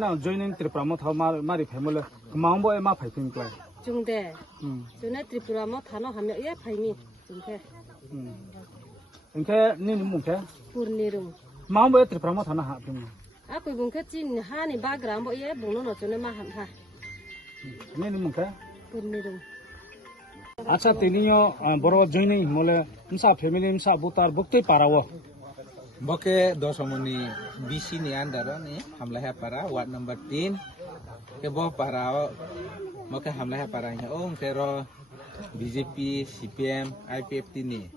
Now joining Tripura how Mari family, Mambo and Mapai think like. Jungde. Do not Tripura Motano Hamia Paimi. In care, Ninmunke, Purnirum. Mambo Tripura Motana happening. Aku bunketin Hani background, but yeah, Bono to Nemaha. Ninmunke, Purnirum. Acha Tinio and Boro joining Mole, Msa family, Msa Butar, Bukti Parawa. Boke dosomoni bisi ni andaro ni hamlah para ward number 3 ke bo para moke hamlah para nya kero BJP CPM IPFT ni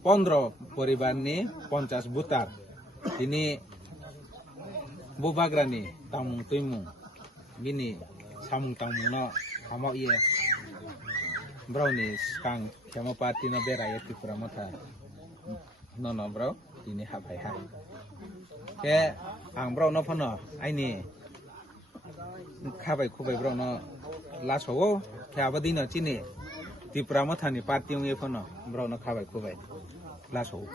15 poribar ni 50 butar ini bo bagra ni tamung tuimung bini samung tamung no hamau ye brownies kang kemo party no bera ye Tripura mata no bro ini hab hai ha ke ang bro no phono ai ni khabai khubai bro no laso ke abadi no chini Tripura mathani party nge phono bro no khabai khubai laso